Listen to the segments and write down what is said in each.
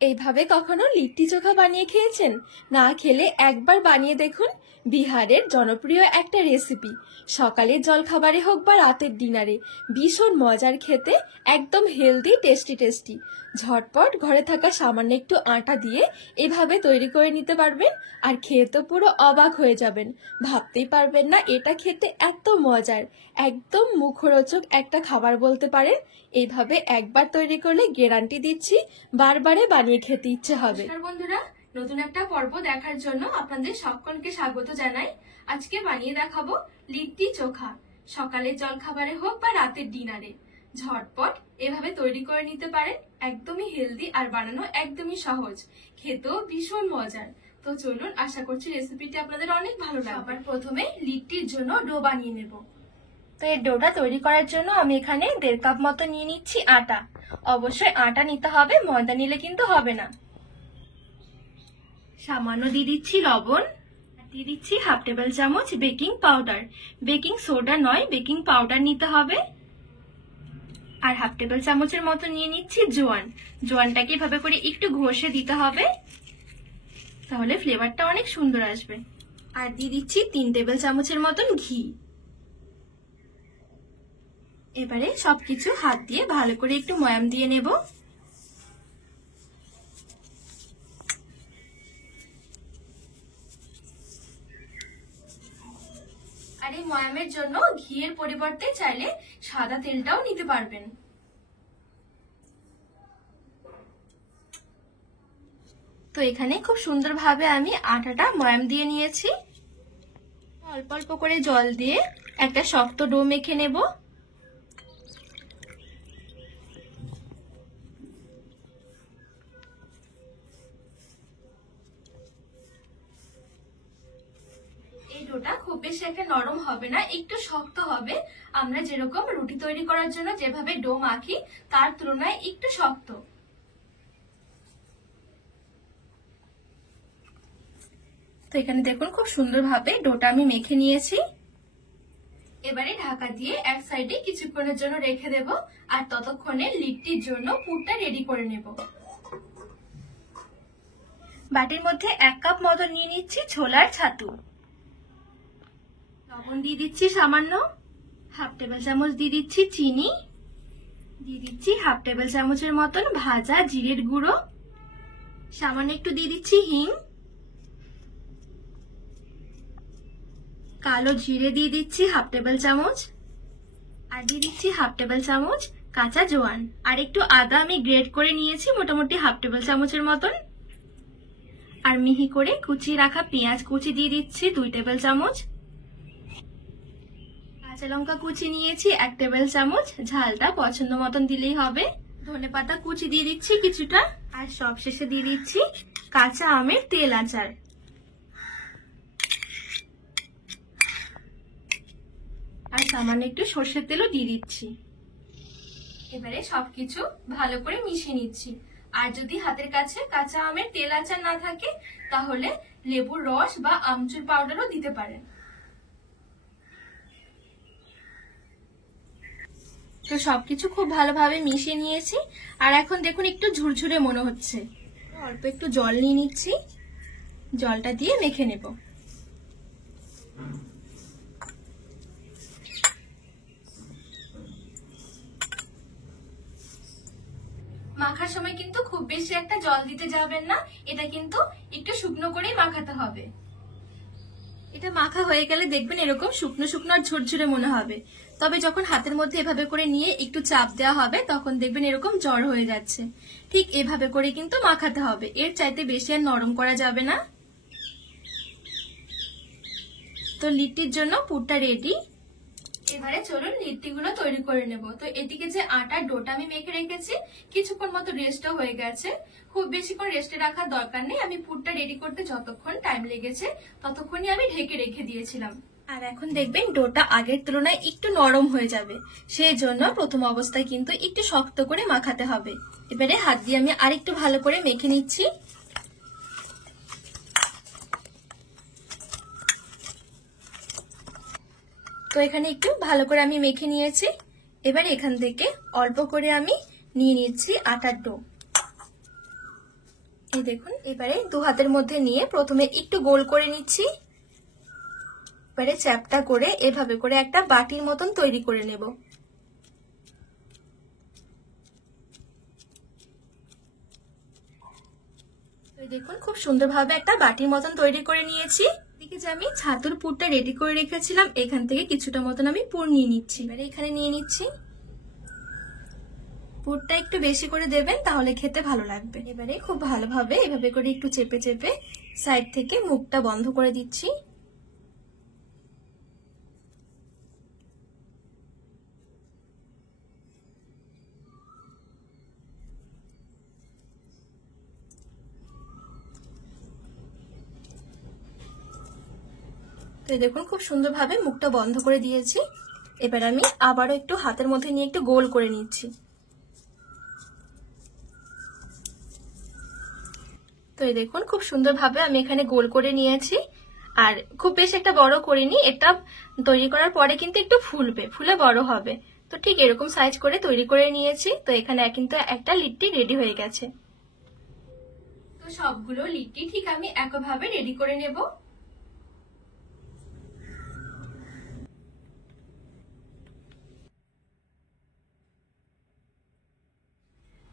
এইভাবে কখনো লিট্টি চোখা বানিয়ে খেয়েছেন? না খেলে একবার বানিয়ে দেখুন। বিহারের জনপ্রিয় একটা রেসিপি। সকালের জলখাবারে হোক বা রাতের ডিনারে ভীষণ মজার খেতে, একদম হেলদি, টেস্টি টেস্টি। ঝটপট ঘরে থাকা সামান্য একটু আটা দিয়ে এভাবে তৈরি করে নিতে পারবেন, আর খেয়ে তো পুরো অবাক হয়ে যাবেন। ভাবতেই পারবেন না এটা খেতে এত মজার। একদম মুখরোচক একটা খাবার বলতে পারেন। এইভাবে একবার তৈরি করলে গ্যারান্টি দিচ্ছি বারবারে বানিয়ে খেতে ইচ্ছে হবে। নমস্কার বন্ধুরা, নতুন একটা পর্ব দেখার জন্য আপনাদের সকলকে স্বাগত জানাই। আজকে বানিয়ে দেখাবো লিট্টি চোখা। সকালের জলখাবারে হোক বা রাতের ডিনারে ঝটপট এভাবে তৈরি করে নিতে পারেন। একদমই হেলদি আর বানানো একদমই সহজ, খেতেও ভীষণ মজার। তো চলুন, আশা করছি রেসিপিটি আপনাদের অনেক ভালো লাগবে। আবার প্রথমে লিট্টির জন্য ডো বানিয়ে নেব। তো এই ডোটা তৈরি করার জন্য আমি এখানে 1.5 কাপ মতো নিয়ে নিচ্ছি আটা। অবশ্যই আটা নিতে হবে, ময়দা নিলে কিন্তু হবে না। সামান্য দিয়ে দিচ্ছি লবণ, দিয়ে দিচ্ছি 1/2 টেবিল চামচ বেকিং পাউডার। বেকিং সোডা নয়, বেকিং পাউডার নিতে হবে। আর 1/2 টেবিল চামচের মতো নিয়ে নিচ্ছি জোয়ান। জোয়ানটাকে এভাবে করে একটু ঘষে দিতে হবে, তাহলে ফ্লেভারটা অনেক সুন্দর আসবে। আর দিয়ে দিচ্ছি 3 টেবিল চামচের মতন ঘি। এবারে সবকিছু হাত দিয়ে ভালো করে একটু ময়াম দিয়ে নেব। আর এই ময়ামের জন্য ঘিয়ের পরিবর্তে চাইলে সাদা তেলটাও নিতে পারবেন। তো এখানে খুব সুন্দরভাবে আমি আটাটা ময়াম দিয়ে নিয়েছি। অল্প অল্প করে জল দিয়ে একটা শক্ত ডো মেখে নেব। এই ডোটা খুব বেশি একটা নরম হবে না, একটু শক্ত হবে। আমরা যেরকম রুটি তৈরি করার জন্য যেভাবে ডো মাখি তার তুলনায় একটু শক্ত। তো এখানে দেখুন খুব সুন্দরভাবে ডোটা আমি মেখে নিয়েছি। এবারে ঢাকা দিয়ে এক সাইডে কিছুক্ষণের জন্য রেখে দেব, আর ততক্ষণে লিট্টির জন্য পুরটা রেডি করে নেব। বাটির মধ্যে 1 কাপ মতো নিয়ে নিচ্ছি ছোলার ছাতু। লবণ দিয়ে দিচ্ছি সামান্য, 1/2 টেবিল চামচ দিয়ে দিচ্ছি চিনি, দিয়ে দিচ্ছি 1/2 টেবিল চামচের মতন ভাজা জিরের গুঁড়ো, সামান্য একটু দিয়ে দিচ্ছি হিং, কালো জিরে দিয়ে দিচ্ছি 1/2 টেবিল চামচ, আর দিয়ে দিচ্ছি 1/2 টেবিল চামচ কাঁচা জোয়ান। আর একটু আদা আমি গ্রেট করে নিয়েছি, মোটামুটি 1/2 টেবিল চামচের মতন। আর মিহি করে কুচিয়ে রাখা পেঁয়াজ কুচি দিয়ে দিচ্ছি 2 টেবিল চামচ। কাঁচা লঙ্কা কুচি নিয়েছি 1 টেবিল চামচ, ঝালটা পছন্দ মতন দিলেই হবে। ধনেপাতা কুচি দিয়ে দিচ্ছি কিছুটা। আর সবশেষে দিয়ে দিচ্ছি কাঁচা আমের তেল আচার। আর সামান্য একটু সর্ষের তেলও দিয়ে দিচ্ছি। এবারে সবকিছু ভালো করে মিশিয়ে নিচ্ছি। আর যদি হাতের কাছে কাঁচা আমের তেল আচার না থাকে তাহলে লেবুর রস বা আমচুর পাউডারও দিতে পারেন। তো সবকিছু খুব ভালোভাবে মিশিয়ে নিয়েছি। আর এখন দেখুন একটু ঝুরঝুরে মনে হচ্ছে। অল্প একটু জল নিয়ে নিচ্ছি, জলটা দিয়ে মেখে নেব। মাখার সময় কিন্তু খুব বেশি একটা জল দিতে যাবেন না, এটা কিন্তু একটু শুকনো করেই মাখাতে হবে। এটা মাখা হয়ে গেলে দেখবেন এরকম শুকনো শুকনো আর ঝুরঝুরে মনে হবে। তবে যখন হাতের মধ্যে এভাবে করে নিয়ে একটু চাপ দেওয়া হবে তখন দেখবেন এরকম জড় হয়ে যাচ্ছে। ঠিক এভাবে করে কিন্তু মাখাতে হবে, এর চাইতে বেশি আর নরম করা যাবে না। তো লিট্টির জন্য পুরটা রেডি। এবারে চলুন লিট্টিগুলো তৈরি করে নেব। তো এদিকে যে আটার ডোটা আমি মেখে রেখেছি কিছুক্ষণ মতো রেস্টও হয়ে গেছে। খুব বেশিক্ষণ রেস্টে রাখার দরকার নেই, আমি পুরটা রেডি করতে যতক্ষণ টাইম লেগেছে ততক্ষণই আমি ঢেকে রেখে দিয়েছিলাম। আর এখন দেখবেন ডোটা আগের তুলনায় একটু নরম হয়ে যাবে, সেই জন্য প্রথম অবস্থায় কিন্তু একটু শক্ত করে মাখাতে হবে। এবারে হাত দিয়ে আমি আরেকটু ভালো করে মেখে নিচ্ছি। তো এখানে একটু ভালো করে আমি মেখে নিয়েছি। এবার এখান থেকে অল্প করে আমি নিয়ে নিচ্ছি আটার ডো। এই দেখুন, এবারে দু হাতের মধ্যে নিয়ে প্রথমে একটু গোল করে নিচ্ছি। এবারে চ্যাপটা করে এভাবে করে একটা বাটির মতন তৈরি করে নেব। দেখুন খুব সুন্দরভাবে একটা বাটির মতন তৈরি করে নিয়েছি। এদিকে যে আমি ছাতুর পুরটা রেডি করে রেখেছিলাম, এখান থেকে কিছুটা মতন আমি পুর নিয়ে নিচ্ছি। এবারে এখানে নিয়ে নিচ্ছি। পুরটা একটু বেশি করে দেবেন, তাহলে খেতে ভালো লাগবে। এবারে খুব ভালোভাবে এভাবে করে একটু চেপে চেপে সাইড থেকে মুখটা বন্ধ করে দিচ্ছি। তো দেখুন খুব সুন্দরভাবে মুখটা বন্ধ করে দিয়েছি। এবার আমি আবারও একটু হাতের মধ্যে নিয়ে একটু গোল করে নিচ্ছি। তো এই দেখুন খুব সুন্দরভাবে আমি এখানে গোল করে নিয়েছি। আর খুব বেশি একটা বড় করিনি, এটা তৈরি করার পরে কিন্তু একটু ফুলবে, ফুলে বড় হবে। তো ঠিক এরকম সাইজ করে তৈরি করে নিয়েছি। তো এখানে কিন্তু একটা লিট্টি রেডি হয়ে গেছে। তো সবগুলো লিট্টি ঠিক আমি একভাবে রেডি করে নেব।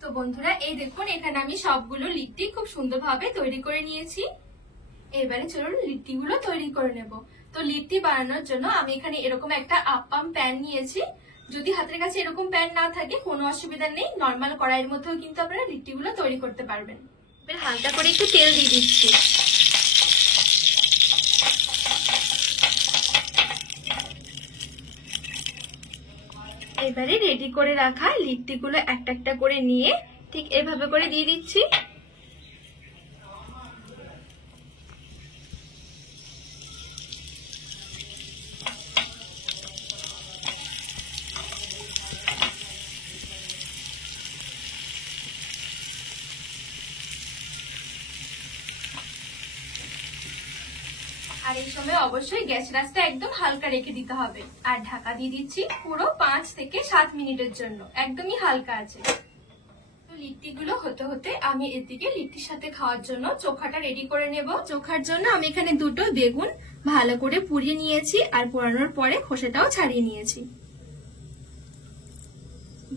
তো বন্ধুরা এই দেখুন, এখানে আমি সবগুলো লিট্টি খুব সুন্দরভাবে তৈরি করে নিয়েছি। এবারে চলুন লিট্টি গুলো তৈরি করে নেব। তো লিট্টি বানানোর জন্য আমি এখানে এরকম একটা আপ্পাম প্যান নিয়েছি। যদি হাতের কাছে এরকম প্যান না থাকে কোনো অসুবিধা নেই, নর্মাল কড়াইয়ের মধ্যেও কিন্তু আপনারা লিট্টি গুলো তৈরি করতে পারবেন। এবার হালকা করে একটু তেল দিয়ে দিচ্ছি। এবারে রেডি করে রাখা লিট্টি গুলো একটা একটা করে নিয়ে ঠিক এভাবে করে দিয়ে দিচ্ছি। আর এই সময় অবশ্যই গ্যাস রাসটা একদম হালকা রেখে দিতে হবে। আর ঢাকা দিয়ে দিচ্ছি পুরো 5 থেকে 7 মিনিটের জন্য, একদমই হালকা আছে। তো লিট্টি গুলো হতে হতে আমি এদিকে লিট্টির সাথে খাওয়ার জন্য চোখাটা রেডি করে নেব। চোখার জন্য আমি এখানে দুটো বেগুন ভালো করে পুড়িয়ে নিয়েছি, আর পোড়ানোর পরে খোসাটাও ছাড়িয়ে নিয়েছি।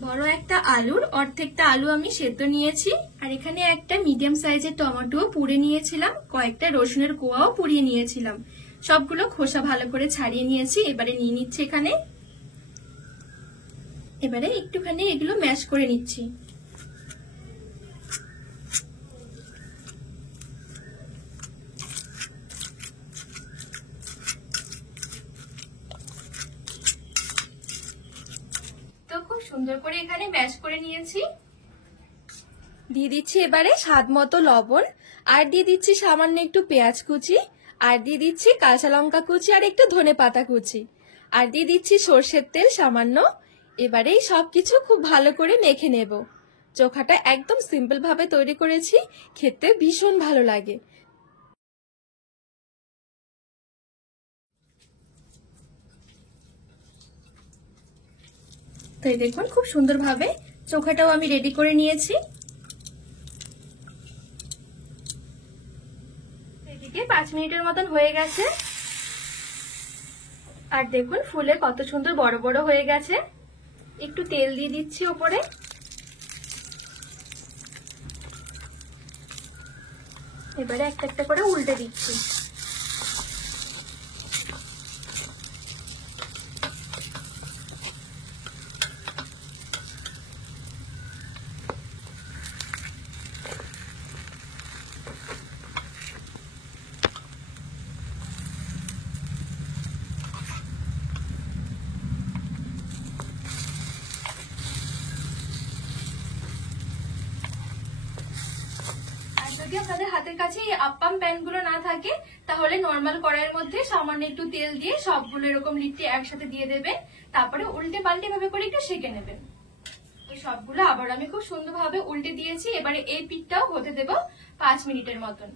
বড় একটা আলুর অর্ধেকটা আলু আমি সেদ্ধ নিয়েছি। আর এখানে একটা মিডিয়াম সাইজের টমেটো পুড়ে নিয়েছিলাম, কয়েকটা রসুনের কোয়াও পুড়িয়ে নিয়েছিলাম। সবগুলো খোসা ভালো করে ছাড়িয়ে নিয়েছি। এবারে নিয়ে নিচ্ছি এখানে। এবারে একটুখানি এগুলো ম্যাশ করে নিচ্ছি। খুব সুন্দর করে এখানে ম্যাশ করে নিয়েছি। দিয়ে দিচ্ছি এবারে স্বাদ মতো লবণ, আর দিয়ে দিচ্ছি সামান্য একটু পেঁয়াজ কুচি, আর দিয়ে দিচ্ছি কাঁচা লঙ্কা কুচি, আর একটু ধনেপাতা কুচি, আর দিয়ে দিচ্ছি সর্ষের তেল সামান্য। এবারে সবকিছু খুব ভালো করে মেখে নেব। চোখাটা একদম সিম্পল ভাবে তৈরি করেছি, খেতে ভীষণ ভালো লাগে। তো দেখুন খুব সুন্দরভাবে চোখাটাও আমি রেডি করে নিয়েছি। এদিকে 5 মিনিটের মতন হয়ে গেছে। আর দেখুন ফুলে কত সুন্দর বড় বড় হয়ে গেছে। একটু তেল দিয়ে দিচ্ছি ওপরে। এবারে একটা একটা করে উল্টে দিচ্ছি। যদি আপনাদের হাতের কাছে এই আপ্পাম প্যান গুলো না থাকে, তাহলে নর্মাল কড়াইয়ের মধ্যে সামান্য একটু তেল দিয়ে সবগুলো এরকম লিট্টি একসাথে দিয়ে দেবেন। তারপরে উল্টে পাল্টে ভাবে করে একটু সেঁকে নেবেন। সবগুলো আবার আমি খুব সুন্দরভাবে উল্টে দিয়েছি। এবারে এই পিঠটাও হতে দেব 5 মিনিটের মতন।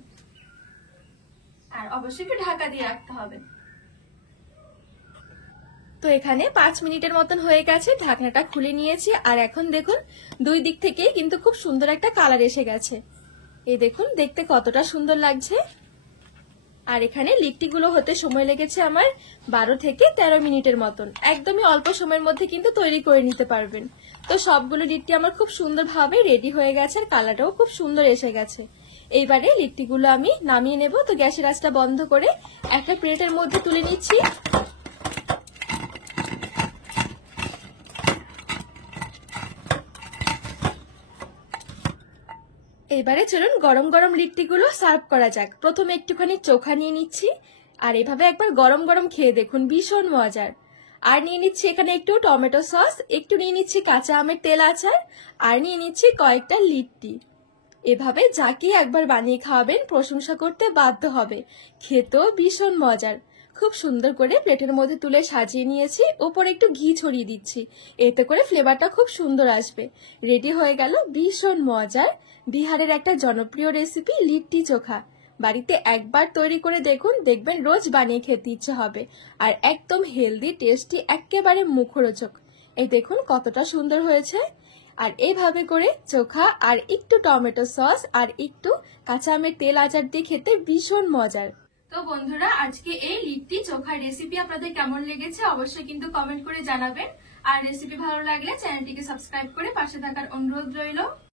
আর অবশ্যই একটু ঢাকা দিয়ে রাখতে হবে। তো এখানে 5 মিনিটের মতন হয়ে গেছে, ঢাকনাটা খুলে নিয়েছি। আর এখন দেখুন দুই দিক থেকেই কিন্তু খুব সুন্দর একটা কালার এসে গেছে। এই দেখুন দেখতে কতটা সুন্দর লাগছে। আর এখানে লিট্টিগুলো হতে সময় লেগেছে আমার 12 থেকে 13 মিনিটের মতন। একদমই অল্প সময়ের মধ্যে কিন্তু তৈরি করে নিতে পারবেন। তো সবগুলো লিট্টি আমার খুব সুন্দরভাবে রেডি হয়ে গেছে আর কালারটাও খুব সুন্দর এসে গেছে। এইবারে লিট্টিগুলো আমি নামিয়ে নেব। তো গ্যাসের আঁচটা বন্ধ করে একটা প্লেটের মধ্যে তুলে নিচ্ছি। এবারে চলুন গরম গরম লিট্টিগুলো সার্ভ করা যাক। প্রথমে একটুখানি চোখা নিয়ে নিচ্ছি আর এভাবে একবার গরম গরম খেয়ে দেখুন, ভীষণ মজার। আর নিয়ে নিচ্ছি এখানে একটু টমেটো সস, একটু নিয়ে নিচ্ছি কাঁচা আমের তেল আচার, আর নিয়ে নিচ্ছি কয়েকটা লিট্টি। এভাবে যাকে একবার বানিয়ে খাওয়াবেন প্রশংসা করতে বাধ্য হবে। খেতেও ভীষণ মজার। খুব সুন্দর করে প্লেটের মধ্যে তুলে সাজিয়ে নিয়েছি, ওপরে একটু ঘি ছড়িয়ে দিচ্ছি, এতে করে ফ্লেভারটা খুব সুন্দর আসবে। রেডি হয়ে গেল ভীষণ মজার বিহারের একটা জনপ্রিয় রেসিপি লিট্টি চোখা। বাড়িতে একবার তৈরি করে দেখুন, দেখবেন রোজ বানিয়ে খেতে ইচ্ছে হবে। আর একদম হেলদি, টেস্টি, একেবারে মুখরোচক। এই দেখুন কতটা সুন্দর হয়েছে। আর এইভাবে করে চোখা আর একটু টমেটো সস আর একটু কাঁচা আমের তেল আচার দিয়ে খেতে ভীষণ মজার। তো বন্ধুরা, আজকে এই লিট্টি চোখার রেসিপি আপনাদের কেমন লেগেছে অবশ্যই কিন্তু কমেন্ট করে জানাবেন। আর রেসিপি ভালো লাগলে চ্যানেলটিকে সাবস্ক্রাইব করে পাশে থাকার অনুরোধ রইল।